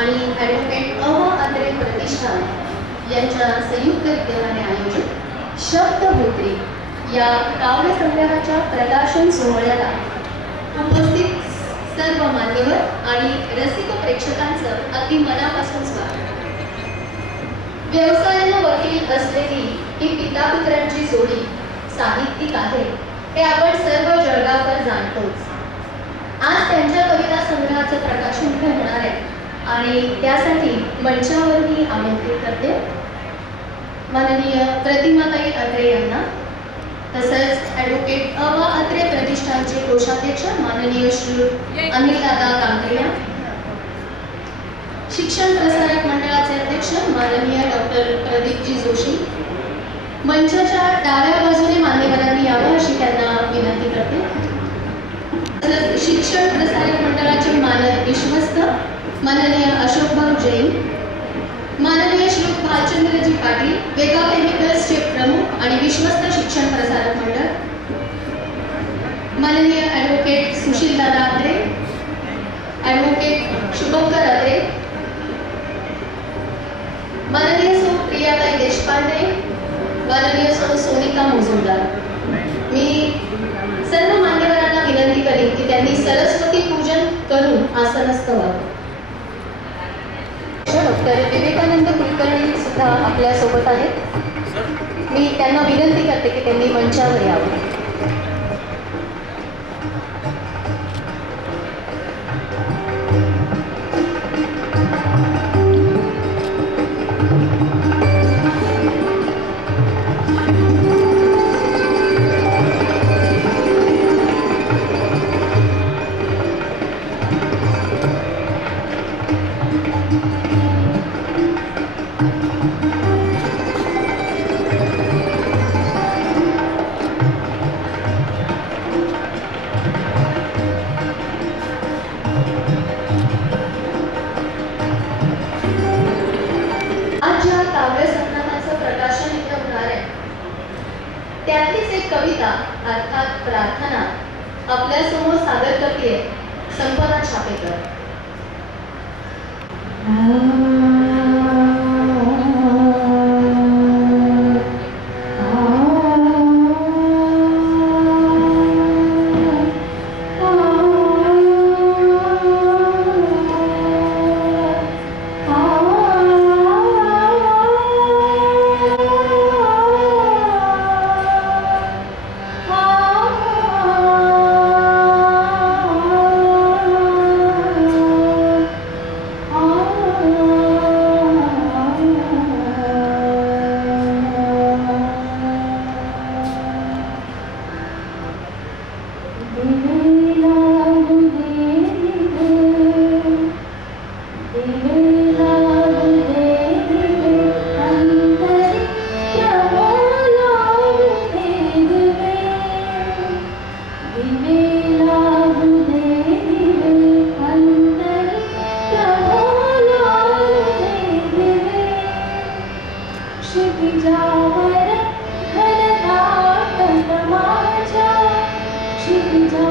आणि ॲडव्होकेट अत्रे प्रतिष्ठान यांच्या संयुक्त विद्यमाने आयोजित शब्दभूत्री या काव्यसंग्रहाच्या प्रकाशन सोहळ्याला उपस्थित सर्व मान्यवर आणि रसिक प्रेक्षकांचं अगदी मनापासून स्वागत। व्यवसायाला वकील असलेली ही पितापुत्रांची जोडी साहित्यिक आहे हे आपण सर्व जळगावकर जाणतोच। आज त्यांच्या कविता संग्रहाचं प्रकाशन इथे होणार आहे आणि त्यासाठी मंचावर मी आमंत्रित करते माननीय प्रतिमाताई अत्रे यांना, तसंच ॲडव्होकेट अत्रे प्रतिष्ठानचे कोषाध्यक्ष माननीय श्री अनिलदादा कांकरिया, शिक्षण प्रसारक मंडळाचे अध्यक्ष माननीय डॉक्टर प्रदीपजी जोशी, मंचाच्या डाव्या बाजूने मान्यवरांनी यावं अशी त्यांना विनंती करते। शिक्षण प्रसारक मंडळाचे मानद विश्वस्त माननीय अशोकभाऊ जैन, माननीय श्री भालचंद्रजी पाटील वेगा केमिकल्सचे प्रमुख आणि विश्वस्त शिक्षण प्रसारक मंडळ, माननीय ॲडव्होकेट सुशीलदादा अत्रे, ॲडव्होकेट शुभंकर अत्रे, माननीय सौ प्रियाताई देशपांडे, माननीय सौ सोनिका मुजुमदार। मी सर्व मान्यवरांना विनंती करेन की त्यांनी सरस्वती पूजन करून आसनस्थ व्हावं। डॉक्टर विवेकानंद कुलकर्णी सुद्धा आपल्या सोबत आहेत। मी त्यांना विनंती करते की त्यांनी मंचावर यावं। त्यातलीच एक कविता अर्थात प्रार्थना आपल्या समोर सादर करते संपदा छापेकर। क्षितिजावर घनदाट माझ्या क्षितिजा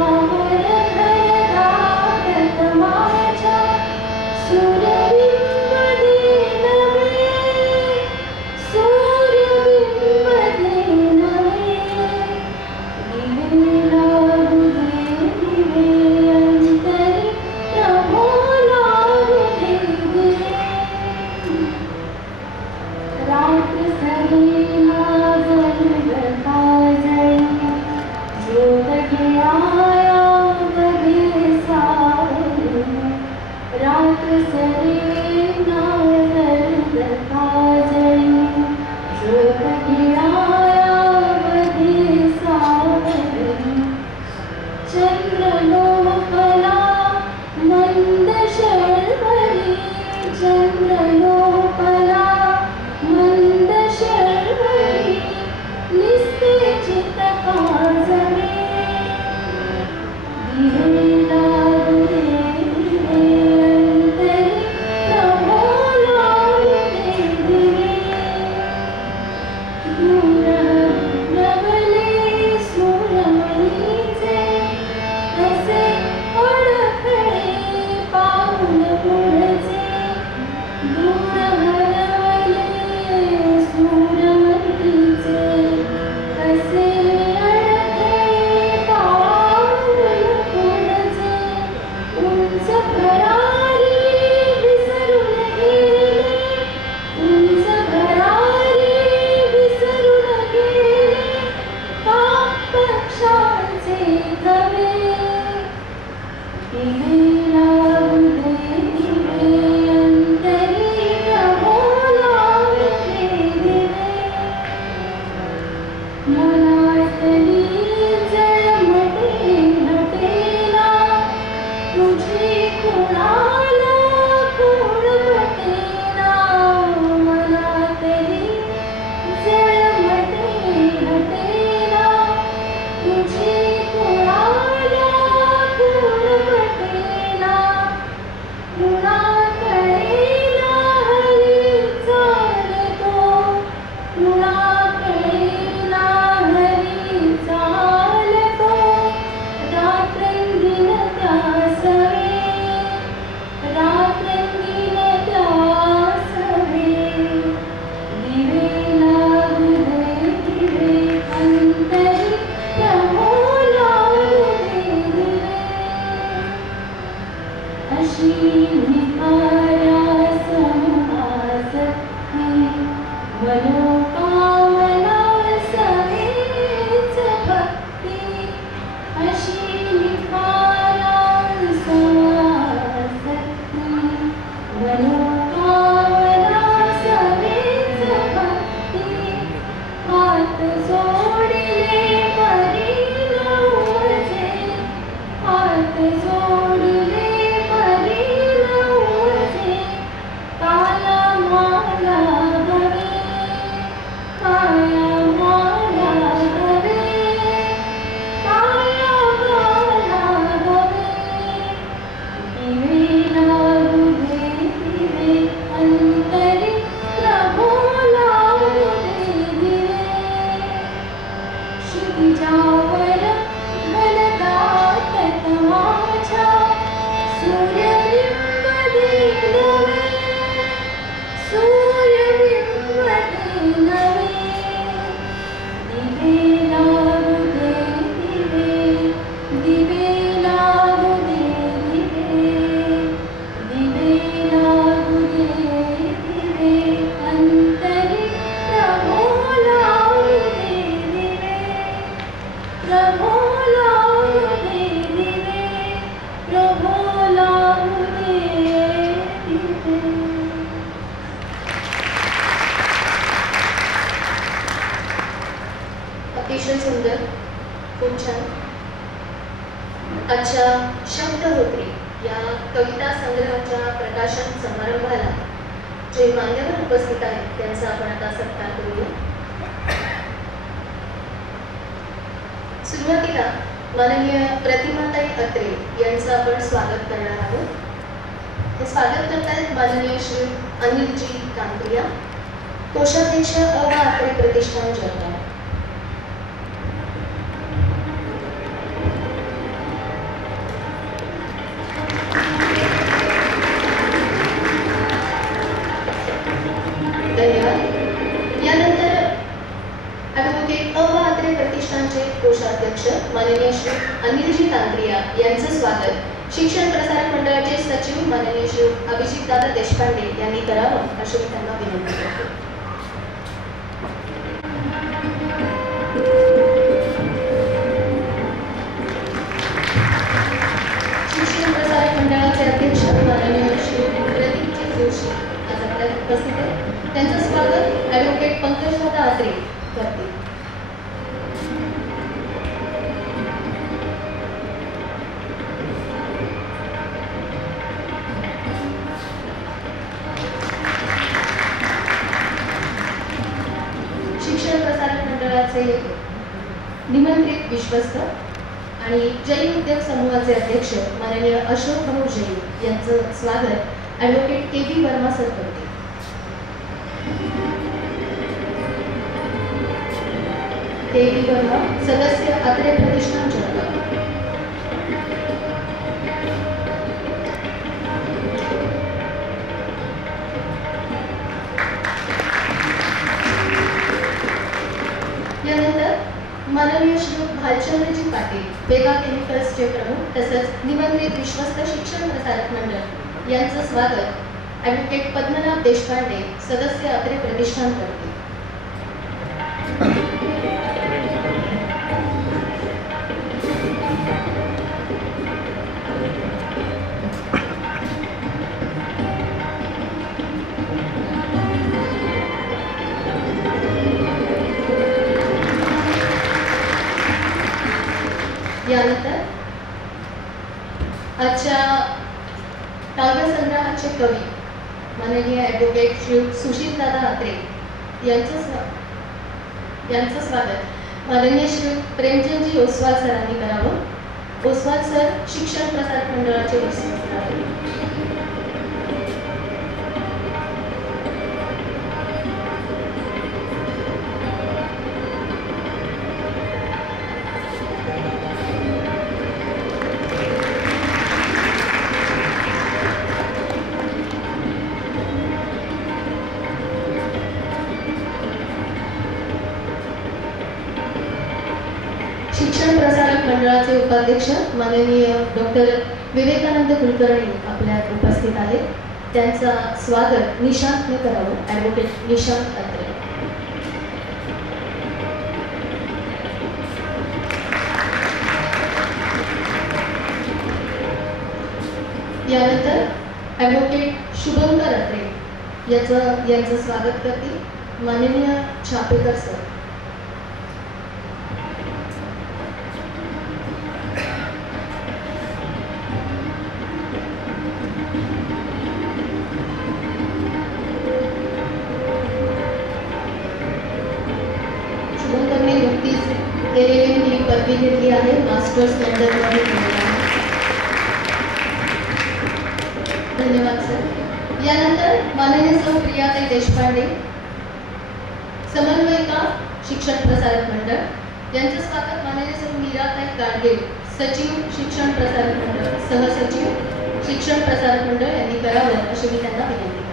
अतिशय सुंदर, खूप छान. आजच्या शब्दहोत्री या कविता संग्रहाच्या प्रकाशन समारंभाला जे मान्यवर उपस्थित आहेत त्यांचा आपण आता सत्कार करूया. सुरुवातीला माननीय प्रतिमाताई अत्रे यांचं आपण स्वागत करणार आहोत. हे स्वागत करतायत माननीय श्री अनिलजी कांक्रिया, कोषाध्यक्ष अ वा अत्रे प्रतिष्ठान जळगाव. धन्यवाद. यानंतर ॲडव्होकेट अ वा अत्रे प्रतिष्ठानचे कोषाध्यक्ष माननीय श्री अनिलजी कांक्रिया यांचं स्वागत शिक्षण प्रसारक मंडळाचे सचिव माननीय श्री अभिजितदादा देशपांडे यांनी करावं अशी मी त्यांना विनंती करते. शिक्षण प्रसारक मंडळाचे अध्यक्ष माननीय श्री प्रदीपजी जोशी आज आपल्याला उपस्थित आहेत. त्यांचं स्वागत ॲडव्होकेट पंकजदादा अत्रे करतील. शिक्षण प्रसारक मंडळाचे निमंत्रित विश्वस्त आणि जैन उद्योग समूहाचे अध्यक्ष माननीय अशोक भाऊ जैन यांचं स्वागत ॲडव्होकेट के बी वर्मा सर करतील. के बी वर्मा, सदस्य अत्रे प्रतिष्ठान जळगाव. यानंतर माननीय श्री भालचंद्रजी पाटील, वेगा केमिकल्सचे प्रमुख तसंच निमंत्रित विश्वस्त शिक्षण प्रसारक मंडळ यांचं स्वागत ॲडव्होकेट पद्मनाभ देशपांडे, सदस्य अत्रे प्रतिष्ठान करतील. यानंतर आजच्या काव्यसंग्रहाचे कवी माननीय ॲडव्होकेट श्री सुशीलदादा अत्रे यांचं स्वागत माननीय श्री प्रेमचंदजी ओसवाल सरांनी करावं. ओसवाल सर शिक्षण प्रसारक मंडळाचे वरिष्ठ आहेत. शिक्षण प्रसारक मंडळाचे उपाध्यक्ष माननीय डॉक्टर विवेकानंद कुलकर्णी आपल्या उपस्थित आहेत. त्यांचा स्वागत निशांतने करावं. ॲडव्होकेट निशांत अत्रे. यानंतर ॲडव्होकेट शुभंकर अत्रे यांचं स्वागत करतील माननीय छापेकर सर. शुभंकरने नुकतीच LLM ही पदवी घेतली आहे. मास्टर्स लंडनमध्ये केलेली आहे. धन्यवाद सर. यानंतर माननीय सौ प्रियाताई देशपांडे समन्वयिका शिक्षण प्रसारक मंडळ यांचं स्वागत माननीय सौ मीराताई गाडगे सचिव शिक्षण प्रसारक मंडळ सहसचिव शिक्षण प्रसारक मंडळ यांनी करावं अशी मी त्यांना विनंती करते.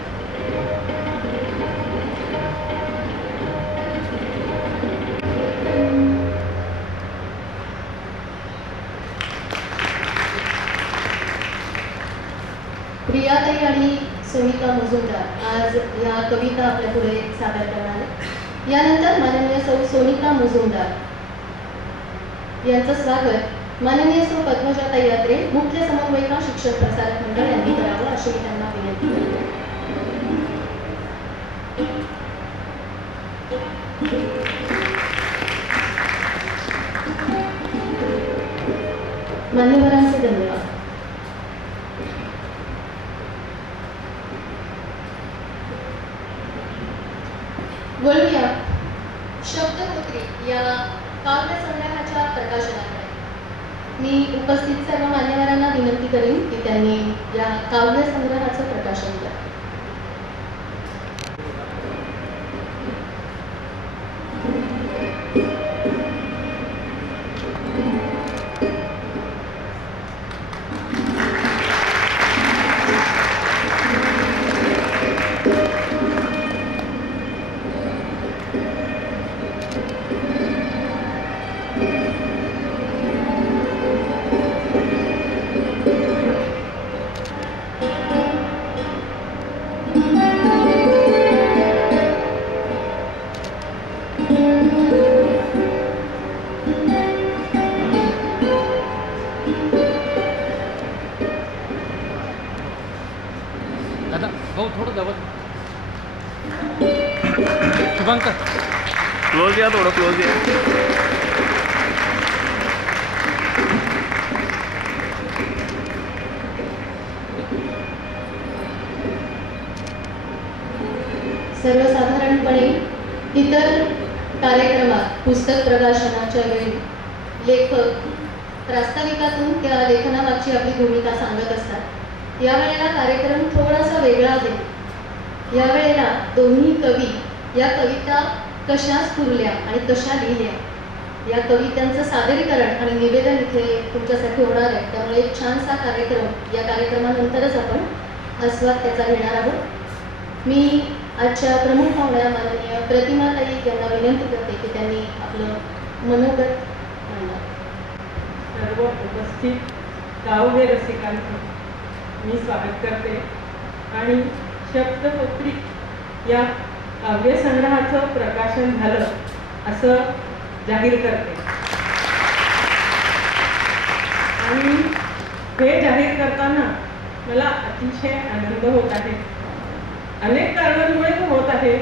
प्रियाताई आणि सोनिका मुजुमदार आज या कविता आपल्या पुढे सादर करणार आहेत. यानंतर माननीय सौ सोनिका मुजुमदार यांचं स्वागत माननीय सौ पद्मजाताई अत्रे मुख्य समन्वयिका शिक्षण प्रसारक मंडळ यांनी करावं अशी मी त्यांना विनंती करते. मान्यवरांचे धन्यवाद. वळूया शब्दपुत्री या काव्यसंग्रहाच्या प्रकाशनाकडे. मी उपस्थित सर्व मान्यवरांना विनंती करेन की त्यांनी या काव्यसंग्रहाचं प्रकाशन करावं. दादा भाऊ थोडं जवळ शुभंकर क्लोज या, थोडं क्लोज या. सर्वसाधारणपणे इतर कार्यक्रमात पुस्तक प्रकाशनाच्या वेळी लेखक प्रास्ताविकातून त्या लेखनामागची आपली भूमिका सांगत असतात. यावेळेला कार्यक्रम थोडासा वेगळा आहे. यावेळेला दोन्ही कवी या कविता कशा स्फुरल्या आणि कशा लिहिल्या या कवितांचं सादरीकरण आणि निवेदन इथे तुमच्यासाठी होणार आहे. त्यामुळे एक छानसा कार्यक्रम या कार्यक्रमानंतरच आपण आस्वाद त्याचा घेणार आहोत. मी आजच्या प्रमुख पाहुण्या माननीय प्रतिमाताई यांना विनंती करते की त्यांनी आपलं मनोगत मांडावं. सर्व उपस्थित काव्य रसिकांचं मी स्वागत करते आणि शब्दपुत्री या काव्यसंग्रहाचं प्रकाशन झालं असं जाहीर करते. आणि हे जाहीर करताना मला अतिशय आनंद होत आहे. अनेक कारणांमुळे होत आहे.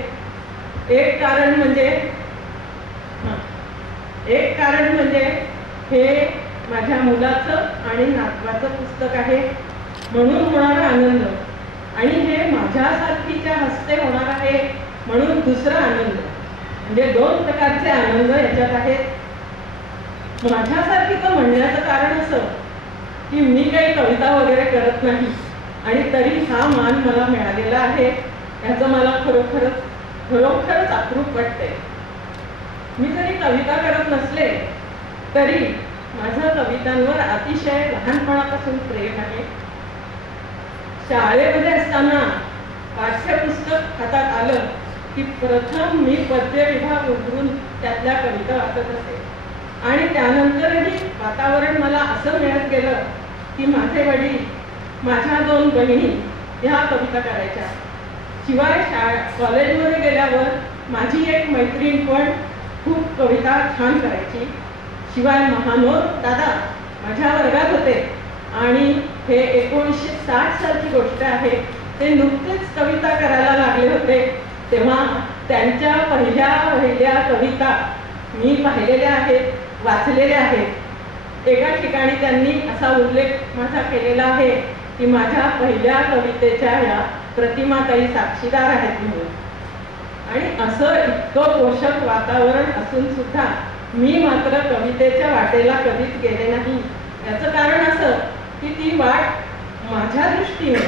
एक कारण म्हणजे हे माझ्या मुलाचं आणि नातवाचं पुस्तक आहे म्हणून होणारा आनंद, आणि हे माझ्यासारखीच्या हस्ते होणार आहे म्हणून दुसरा आनंद. म्हणजे दोन प्रकारचे आनंद याच्यात आहेत. माझ्यासारखीचं म्हणण्याचं कारण असं की मी काही कविता वगैरे करत नाही आणि तरी हा मान मला मिळालेला आहे, याचं मला खरोखरच अप्रूप वाटते. मी जरी कविता करत नसले तरी माझं कवितांवर अतिशय लहानपणापासून प्रेम आहे. शाळेमध्ये असताना पाठ्यपुस्तक हातात आलं की प्रथम मी पद्य विभाग उघडून त्यातल्या कविता वाचत असे, आणि त्यानंतरही वातावरण मला असं मिळत गेलं की माझे वडील, माझ्या 2 बहिणी ह्या कविता करायच्या. शिवाय कॉलेजमध्ये गेल्यावर माझी एक मैत्रीण पण खूप कविता छान करायची. शिवाय महानोर दादा माझ्या वर्गात होते, आणि हे 1960 सालची गोष्ट आहे. ते नुकतेच कविता करायला लागले होते, तेव्हा त्यांच्या पहिल्या कविता मी पाहिलेल्या आहेत, वाचलेल्या आहेत. एका ठिकाणी त्यांनी असा उल्लेख माझा केलेला आहे की माझ्या पहिल्या कवितेच्या या प्रतिमाताई साक्षीदार आहेत म्हणून. आणि असं इतकं पोषक वातावरण असून सुद्धा मी मात्र कवितेच्या वाटेला कधीच गेले नाही. याचं कारण असं की ती वाट माझ्या दृष्टीने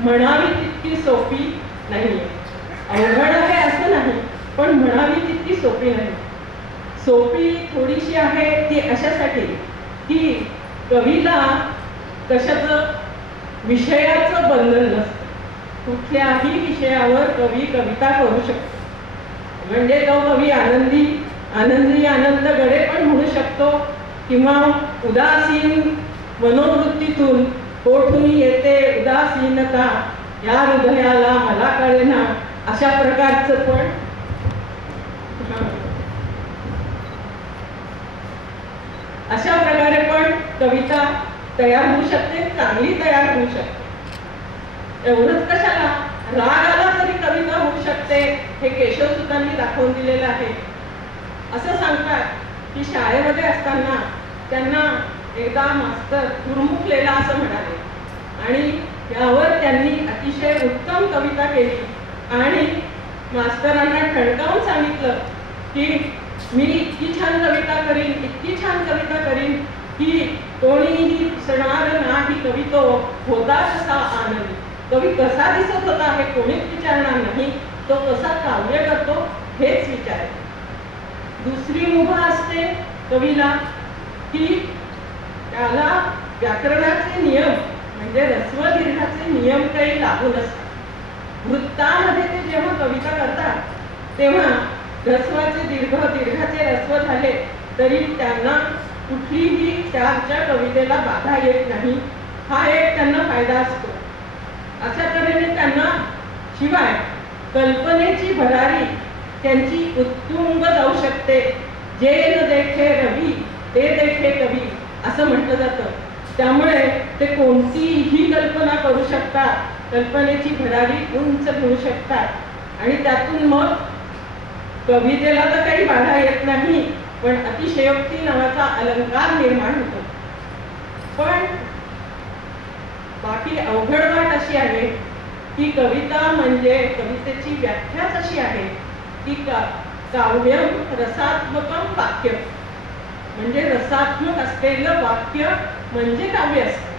म्हणावी तितकी सोपी नाही. अवघड आहे असं नाही, पण म्हणावी तितकी सोपी नाही. सोपी थोडीशी आहे ती अशासाठी की कवीला कशाचं विषयाचं बंधन नसतं. कुठल्याही विषयावर कवी कविता करू शकतो. म्हणजे तो कवी आनंदी आनंद गडे पण म्हणू शकतो, किंवा उदासीन मनोवृत्तीतून कोठून येते उदासीनता या हृदयाला मला कळेना, अशा प्रकारचं पण अशा प्रकारे पण कविता तयार होऊ शकते, चांगली तयार होऊ शकते. एवढंच कशाला, राग आला तरी कविता होऊ शकते, हे केशवसुतांनी दाखवून दिलेलं आहे. असं सांगतात की शाळेमध्ये असताना त्यांना एकदा मास्तर हुरमुखलेला असं म्हणाले, आणि यावर त्यांनी अतिशय उत्तम कविता केली, आणि मास्तरांना ठणकावून सांगितलं की मी इतकी छान कविता करीन की कोणीही दिसणार नाही कवितो होता कसा आनंद. कवी कसा दिसत होता हे कोणीच विचारणार नाही, तो कसा काव्य करतो हेच विचारेल. दुसरी मुभा असते कवीला की त्याला व्याकरणाचे नियम म्हणजे ऱ्हस्व दीर्घाचे नियम काही लागू नसतात. वृत्तामध्ये ते जेव्हा कविता करतात तेव्हा ऱ्हस्वाचे दीर्घ, दीर्घाचे ऱ्हस्व झाले तरी त्यांना कुठलीही त्यांच्या कवितेला बाधा येत नाही. हा एक त्यांना फायदा असतो. अशा तऱ्हेने त्यांना शिवाय कल्पनेची भरारी त्यांची उत्तुंग जाऊ शकते. जे न देखे रवी ते देखे कवी असं म्हटलं जातं. त्यामुळे ते कोणतीही कल्पना करू शकतात, कल्पनेची भरारी उंच घेऊ शकतात, आणि त्यातून मग कवितेला तर काही बाधा येत नाही, पण अतिशयोक्ती नावाचा अलंकार निर्माण होतो. पण बाकी अवघड वाट अशी आहे की कविता म्हणजे कवितेची व्याख्याच अशी आहे की काव्यम रसात्मकम वाक्य, म्हणजे रसात्मक असलेलं वाक्य म्हणजे काव्य असतं.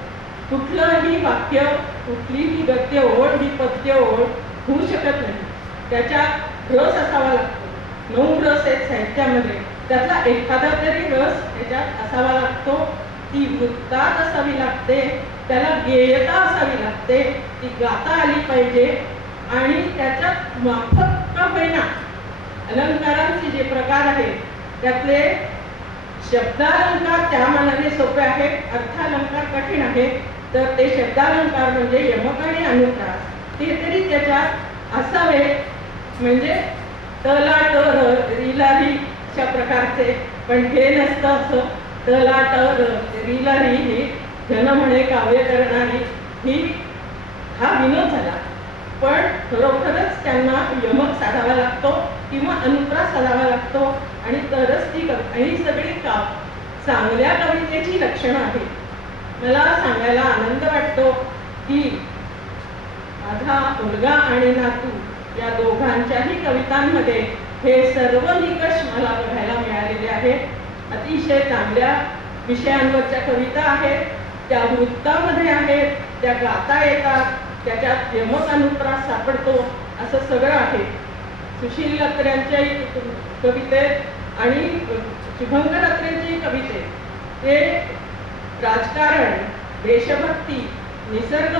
कुठलंही वाक्य, कुठलीही गद्य ओळ ही पद्य ओळ होऊ शकत नाही. त्याच्यात रस असावा लागतो. 9 रस आहेत साहित्यामध्ये, त्यातला एखादा तरी रस त्याच्यात असावा लागतो. ती वृत्तात असावी लागते, त्याला गेयता असावी लागते, ती गाता आली पाहिजे. आणि त्याच्यात माफक का होईना अलंकारांचे जे प्रकार आहेत त्यातले शब्दालंकार त्या मानाने सोपे आहेत, अर्थालंकार कठीण आहेत. तर ते शब्दालंकार म्हणजे यमक आणि अनुप्रास ते तरी त्याच्यात असावे. म्हणजे तला टर रीला री अशा प्रकारचे, पण हे नसतं असं. तला टर रीला री ही जन म्हणे काव्य करणारी ही हा विनोद झाला. पण खरोखरच त्यांना यमक साधावा लागतो किंवा अनुप्रास साधावा लागतो, आणि तरच ती आणि सगळी चांगल्या कवितेची लक्षणं आहेत. मला सांगायला आनंद वाटतो की माझा मुलगा आणि नातू या दोघांच्याही कवितांमध्ये हे सर्व निकष मला बघायला मिळालेले आहेत. अतिशय चांगल्या विषयांवरच्या कविता आहेत, त्या वृत्तामध्ये आहेत, त्या गाता येतात, त्याच्यात यमक अनुप्रास सापडतो, असं सगळं आहे. सुशील अत्र्यांच्याही कवितेत आणि शुभंकर अत्रेंच्याही कवितेत ते राजकारण, देशभक्ती, निसर्ग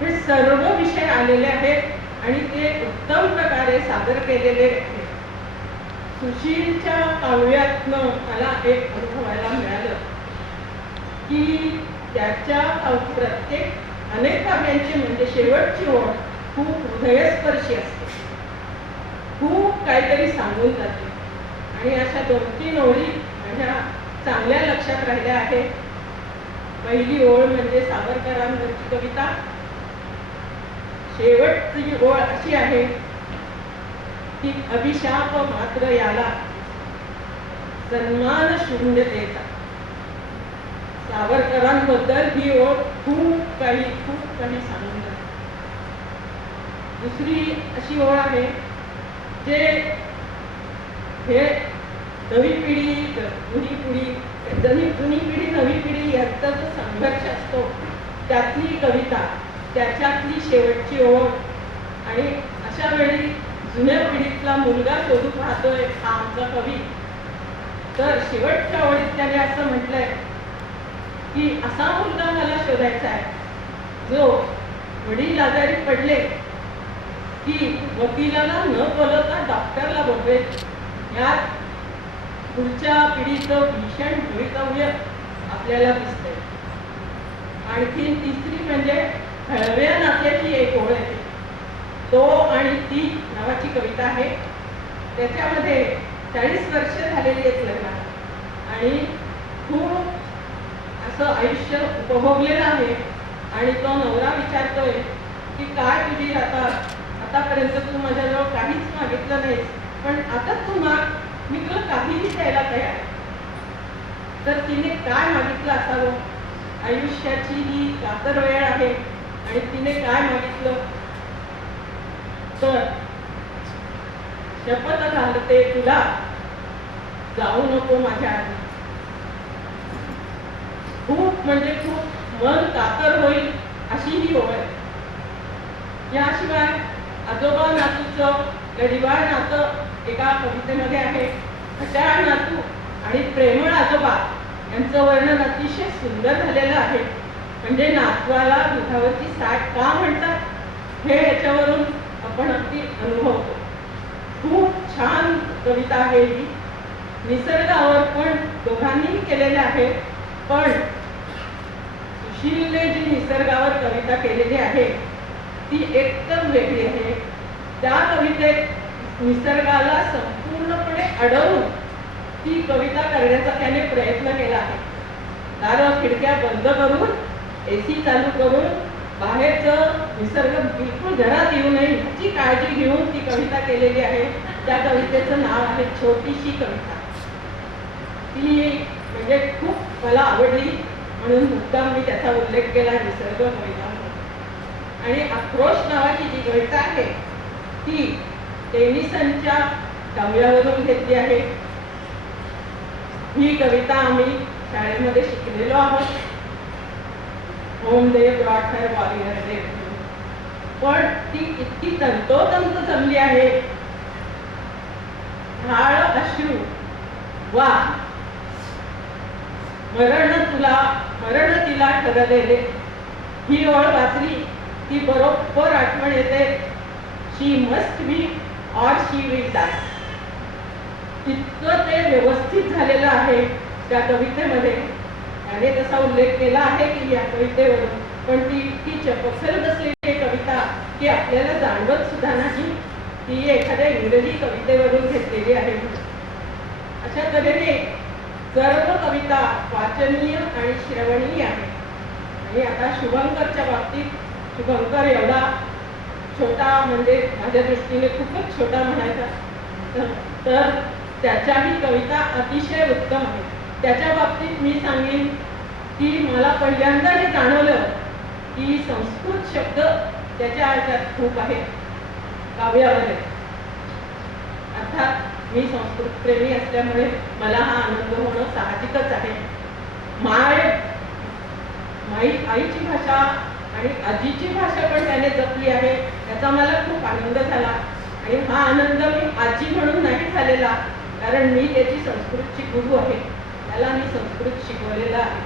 हे सर्व विषय आलेले आहेत आणि ते उत्तम प्रकारे सादर केलेले आहेत. सुशीलच्या काव्यातनं मला एक अनुभवायला मिळालं की त्याच्या प्रत्येक अनेक काव्यांची म्हणजे शेवटची ओळ खूप हृदयस्पर्शी असते, खूप काहीतरी सांगून जाते. आणि अशा 2-3 ओळी माझ्या चांगल्या लक्षात राहिल्या आहेत. पहिली ओळ म्हणजे सावरकरांवरची कविता. शेवटची ओळ अशी आहे की अभिशाप मात्र याला सन्मान शून्यतेचा. सावरकरांबद्दल ही ओळ खूप काही सांगून जाते. दुसरी अशी ओळ आहे जे हे नवी पिढी जुनी पिढी नवी पिढी यांचा जो संघर्ष असतो त्यातली कविता, त्याच्यातली शेवटची ओळ. आणि अशा वेळी जुन्या पिढीतला मुलगा शोधू पाहतोय हा आमचा कवी, तर शेवटच्या ओळीत त्याने असं म्हटलंय की असा मुलगा मला शोधायचा आहे जो वडील आजारी पडले की वकिलाला न बोलवता डॉक्टरला बोलवेल. यात पुढच्या पिढीचं भीषण भवितव्य आपल्याला दिसतंय. आणखी तिसरी म्हणजे हळव्या नात्याची एक ओळ आहे. तो आणि ती नावाची कविता आहे. त्याच्यामध्ये 40 वर्ष झालेली आहेत लग्नाला आणि खूप असं आयुष्य उपभोगलेलं आहे. आणि तो नवरा विचारतोय की काय तुझी आतापर्यंत तू माझ्याजवळ काहीच मागितलं नाहीस, पण आता तू माग, मी तुला काहीही द्यायला तयार. तर तिने काय मागितलं असावं? आयुष्याची ही कातर वेळ आहे आणि तिने काय मागितलं तर शपथ घालते तुला जाऊ नको माझ्या आधी. खूप म्हणजे खूप मन कातर होईल अशी ही ओळ आहे. याशिवाय आजोबा नातूचं गडिवाळ नातं एका कवितेमध्ये आहे. खट्याळ नातू आणि प्रेमळ आजोबा यांचं वर्णन अतिशय सुंदर झालेलं आहे. म्हणजे नातवाला दुधावरची साठ का म्हणतात हे याच्यावरून आपण अगदी अनुभवतो. खूप छान कविता आहे ही. निसर्गावर पण दोघांनीही केलेले आहे, पण सुशीलने जी निसर्गावर कविता केलेली आहे ती एकदम वेगळी आहे. त्या कवितेत निसर्गाला संपूर्णपणे अडवून ती कविता करण्याचा त्याने प्रयत्न केला आहे. दारं खिडक्या बंद करून, AC चालू करून, बाहेरचं निसर्ग बिलकुल घरात येऊ नये याची काळजी घेऊन ती कविता केलेली आहे. त्या कवितेचं नाव आहे छोटीशी कविता. ती म्हणजे खूप मला आवडली म्हणून मुद्दाम मी त्याचा उल्लेख केला निसर्ग कविता. आणि आक्रोश नावाची जी कविता आहे ती टेनिसनच्या काव्यावरून घेतली आहे. ही कविता आम्ही शाळेमध्ये शिकलेलो आहोत. Home day brought her warrior day. पण ती इतकी तंतोतंत जमली आहे. ढाळ अश्रू वा मरण तिला ठरलेले. ही ओळ वाचली की बरोबर आठवण येते she must be or she will die. इतकं ते व्यवस्थित झालेलं आहे त्या कवितेमध्ये. त्याने तसा उल्लेख केला आहे की या कवितेवरून, पण ती इतकी चपखल बसलेली कविता की आपल्याला जाणवत सुद्धा नाही ती एखाद्या इंग्रजी कवितेवरून घेतलेली आहे. अशा तऱ्हेने सर्व कविता वाचनीय आणि श्रवणीय आहे. आणि आता शुभंकरच्या बाबतीत, शुभंकर एवढा छोटा म्हणजे माझ्या दृष्टीने खूपच छोटा म्हणायचा, तर त्याच्याही कविता अतिशय उत्तम आहेत. त्याच्या बाबतीत मी सांगेन की मला पहिल्यांदा हे जाणवलं की संस्कृत शब्द त्याच्या ह्याच्यात खूप आहे काव्यामध्ये. अर्थात मी संस्कृत प्रेमी असल्यामुळे मला हा आनंद होणं साहजिकच आहे. आईची भाषा आणि आजीची भाषा पण त्याने जपली आहे, याचा मला खूप आनंद झाला. आणि हा आनंद मी आजी म्हणून नाही झालेला, कारण मी त्याची संस्कृतची गुरु आहे, त्याला मी संस्कृत शिकवलेलं आहे.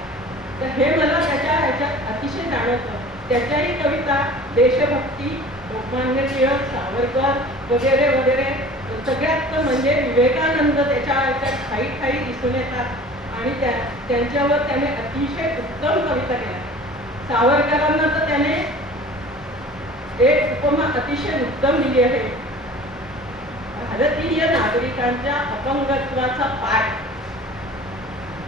तर हे मला त्याच्या ह्याच्यात अतिशय जाणवतं. त्याच्याही कविता देशभक्ती, लोकमान्य टिळक, सावरकर वगैरे वगैरे, सगळ्यात म्हणजे विवेकानंद त्याच्या ह्याच्यात ठाई ठाई दिसून येतात. आणि त्यांच्यावर त्याने अतिशय उत्तम कविता केल्या. सावरकरांना तर त्याने एक उपमा अतिशय उत्तम दिली आहे. भारतीय नागरिकांच्या अपंगत्वाचा पाठ,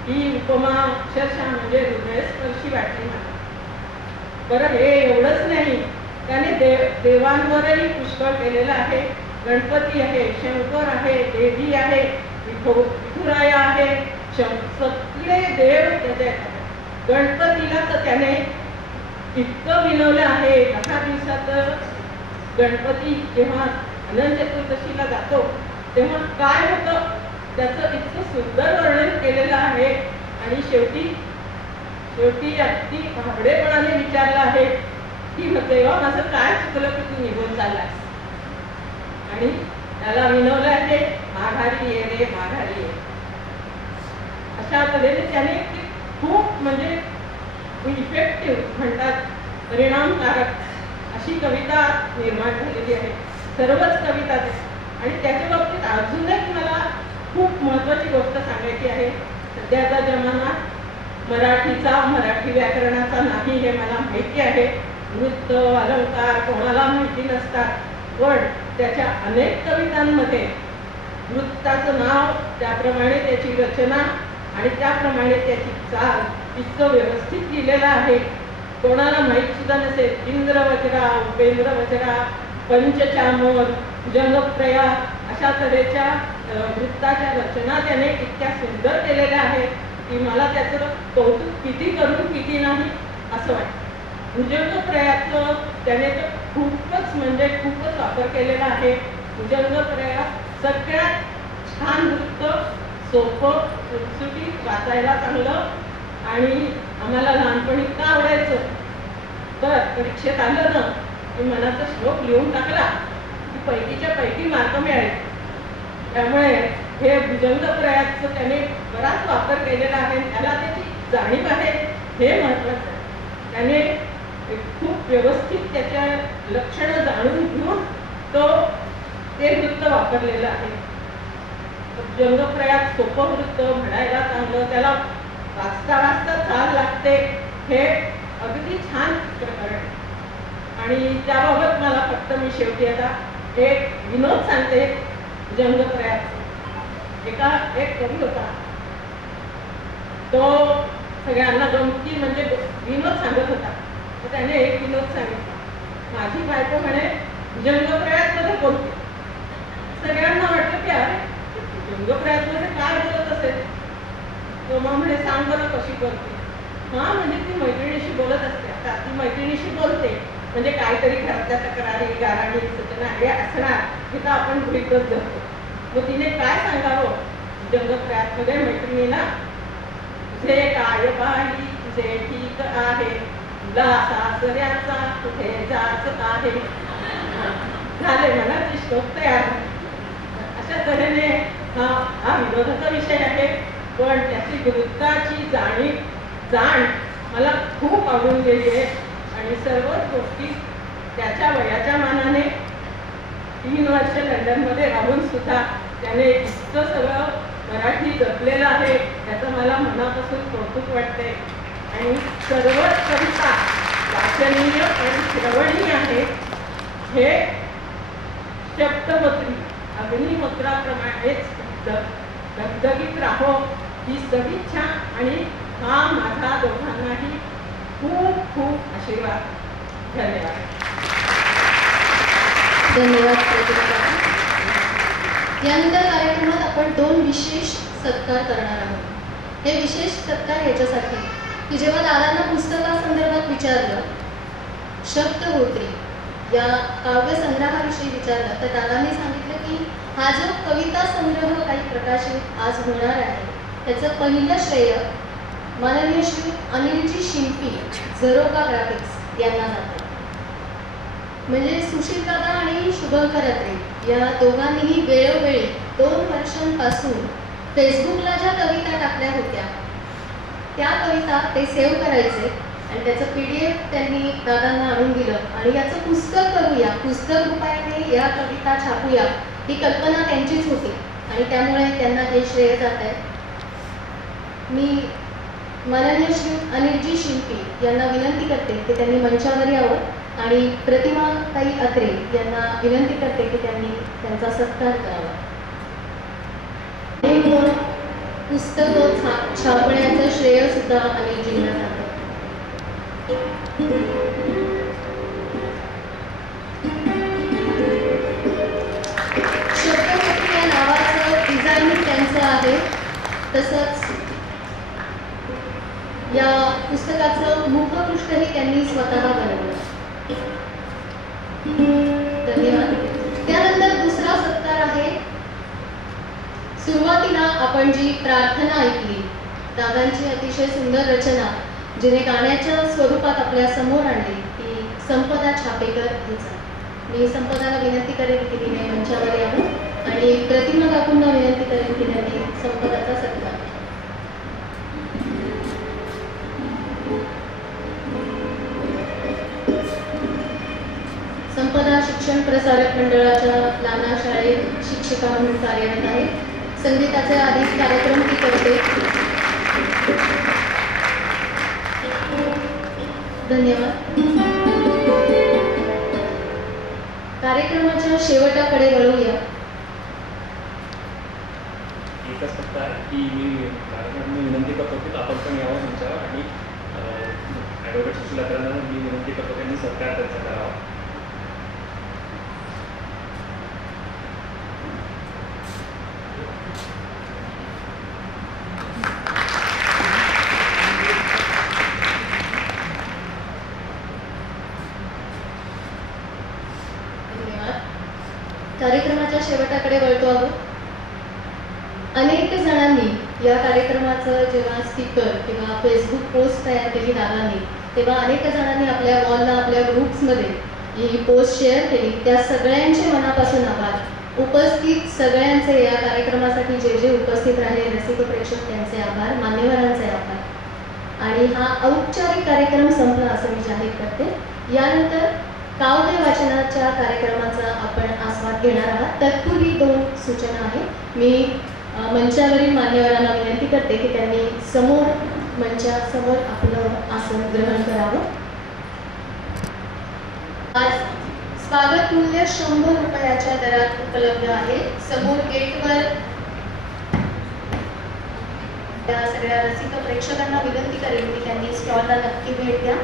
ही उपमा अक्षरशः म्हणजे हृदयस्पर्शी वाटली मला. बरं, हे एवढंच नाही, त्याने देवांवरही पुष्कळ केलेलं आहे. गणपती आहे, शंकर आहे, देवी आहे, विठुराया आहे, सगळे देव त्याच्या. गणपतीला तर त्याने इतकं विनवलं आहे. 10 दिवसाचं गणपती जेव्हा अनंत चतुर्दशीला जातो तेव्हा काय होतं त्याचं इतकं सुंदर वर्णन केलेलं आहे. आणि शेवटी अगदी भाबडेपणाने विचारलं आहे की देवा माझं काय चुकलं की तू निघून चाललास. आणि त्याला विनवलं आहे, माघारी ये रे माघारी ये. अशा तऱ्हेने त्याने खूप म्हणजे इफेक्टिव्ह म्हणतात, परिणामकारक अशी कविता निर्माण झालेली आहे. सर्वच कविता. आणि त्याच्या बाबतीत अजून एक मला खूप महत्त्वाची गोष्ट सांगायची आहे. सध्याचा जमाना मराठीचा, मराठी व्याकरणाचा नाही हे मला माहिती आहे. वृत्त, अलंकार कोणाला माहिती नसतात, पण त्याच्या अनेक कवितांमध्ये वृत्ताचं नाव, त्याप्रमाणे त्याची रचना आणि त्याप्रमाणे त्याची चाल इतकं व्यवस्थित लिहिलेलं आहे. कोणाला माहीत सुद्धा नसेल. इंद्रवज्रा, उपेंद्र वज्रा, पंचचामर, जंगप्रया अशा तऱ्हेच्या वृत्ताच्या रचना त्याने इतक्या सुंदर केलेल्या आहेत की मला त्याचं कौतुक किती करू किती नाही असं वाटतं. भुजंगप्रयाचं त्याने तर खूपच म्हणजे खूपच वापर केलेला आहे. भुजंगप्रया सगळ्यात छान वृत्त, सोपं, सुटसुटीत, वाचायला चांगलं. आणि आम्हाला लहानपणी का आवडायचं, तर परीक्षेत आलं ना की मनाचा श्लोक लिहून टाकला की पैकीच्या पैकी मार्क मिळायचे. त्यामुळे हे भुजंगप्रयाचं त्याने बराच वापर केलेला आहे. त्याला त्याची जाणीव आहे, हे महत्त्वाचं आहे. त्याने खूप व्यवस्थित त्याच्या लक्षणं जाणून घेऊन ते वृत्त वापरलेलं आहे. भुजंगप्रयात सोपं वृत्त, म्हणायला चांगलं, त्याला वाचता वाचता चाल लागते, हे अगदी छान प्रकरण आहे. आणि त्याबाबत मला फक्त मी शेवटी आता एक विनोद सांगते. भुजंगप्रयात एक कवी होता, तो सगळ्यांना गमती म्हणजे विनोद सांगत होता. तर त्याने एक विनोद सांगितला. माझी बायको म्हणे भुजंगप्रयात मध्ये बोलते. सगळ्यांना वाटलं की अरे भुजंगप्रयात मध्ये काय बोलत असेल. तो मग म्हणे सांग बरं कशी बोलते. हा म्हणजे ती मैत्रिणीशी बोलत असते. आता ती मैत्रिणीशी बोलते म्हणजे काहीतरी घरातल्या तक्रारी, गाराणी, सूचना हे असणार हे तर आपण गृहीतच धरतो. मग तिने काय सांगावं भुजंगप्रयात मध्ये मैत्रिणीला, तुझे काय बाई तुझे ठीक आहे, तुला सासऱ्याचा कुठे जायचं आहे. झाले मनाचे श्लोक तयार. अशा तऱ्हेने हा विरोधाचा विषय आहे, पण त्याची वृत्ताची जाण मला खूप आवडून गेली आहे. आणि सर्वच गोष्टी त्याच्या वयाच्या मानाने 3 वर्ष लंडनमध्ये राहून सुद्धा त्याने इतकं सगळं मराठी जपलेलं आहे, याचं मला मनापासून कौतुक वाटते. आणि सर्वच कविता वाचनीय आणि श्रवणीय आहे. हे शब्दमत्री अग्निमत्राप्रमाणेच धगधगीत राहो ही सदिच्छा. आणि हा माझा दोघांनाही खूप खूप आशीर्वाद. धन्यवाद. धन्यवाद प्रतिभा. यानंतर कार्यक्रमात आपण 2 विशेष सत्कार करणार आहोत. हे विशेष सत्कार याच्यासाठी की जेव्हा दादांना पुस्तकासंदर्भात विचारलं, शब्दगोत्री या काव्यसंग्रहाविषयी विचारलं, तर दादांनी सांगितलं की हा जो कविता संग्रह काही प्रकाशित आज होणार आहे त्याचं पहिलं श्रेय माननीय श्री अनिलजी शिंपी, झरोका ग्राफिक्स यांना जातं. म्हणजे सुशील दादा आणि शुभंकर अत्रे या दोघांनीही वेळोवेळी 2 वर्षांपासून फेसबुकला ज्या कविता टाकल्या होत्या त्या कविता ते सेव्ह करायचे आणि त्याचं PDF त्यांनी दादांना आणून दिलं आणि याचं पुस्तक करूया, पुस्तक रूपाने या कविता छापूया, ही कल्पना त्यांचीच होती आणि त्यामुळे त्यांना हे श्रेय जात आहे. मी माननीय श्री अनिलजी शिंपी यांना विनंती करते की त्यांनी मंचावर यावं आणि प्रतिमा ताई अत्रे यांना विनंती करते की त्यांनी त्यांचा सत्कार करावा. हे पुस्तकं छापण्याचं श्रेय सुद्धा अनिलजींना जातं. शब्दकोश या नावाचं डिझायनिंग त्यांचं आहे. तसंच या पुस्तकाचं मुखपृष्ठही त्यांनी स्वतः बनवलं. धन्यवाद. त्यानंतर दुसरा सत्कार आहे. सुरुवातीला आपण जी प्रार्थना ऐकली, दादांची अतिशय सुंदर रचना जिने गाण्याच्या स्वरूपात आपल्या समोर आणली, ती संपदा छापेकर हिचा. मी संपदाला विनंती करेन की तिने मंचावर यावं आणि प्रतिमा काकूंना विनंती करेन की त्यांनी संपदाचा सत्कार. संपदा शिक्षण प्रसारक मंडळाच्या लाना शाळेत शिक्षिका म्हणून कार्यरत आहे. संगीताचे आधीच कार्यक्रम ती करते. धन्यवाद. कार्यक्रमाच्या शेवटाकडे वळूया. एकच फक्त आहे की मी विनंती करतो की आपण पण यावं तुमच्यावर आणि ॲडव्होकेट सुशीलाकरांना मी विनंती करतो त्यांनी सत्कार त्यांचा करावा. कार्यक्रमाच्या शेवटाकडे वळतो आहोत. अनेक जणांनी या कार्यक्रमाचं जेव्हा स्टिकर किंवा फेसबुक पोस्ट तयार केली दादांनी, तेव्हा अनेक जणांनी आपल्या वॉलला, आपल्या ग्रुप्समध्ये ही पोस्ट शेअर केली. त्या सगळ्यांचे मनापासून आभार. उपस्थित सगळ्यांचे, या कार्यक्रमासाठी जे जे उपस्थित राहिले रसिक प्रेक्षक त्यांचे आभार, मान्यवरांचे आभार. आणि हा औपचारिक कार्यक्रम संपला असं मी जाहीर करते. यानंतर काव्य वाचनाच्या कार्यक्रमाचा आपण आस्वाद घेणार आहात. तत्पूर्वी 2 सूचना आहेत. मी मंचावरील मान्यवरांना विनंती करते की त्यांनी मंचासमोर आपलं आसन ग्रहण करावं. आज स्वागत मूल्य 100 रुपयाच्या दरात उपलब्ध आहे. समोर गेटवर त्या सगळ्या रसिक प्रेक्षकांना विनंती करेन की त्यांनी स्टॉलला नक्की भेट द्या.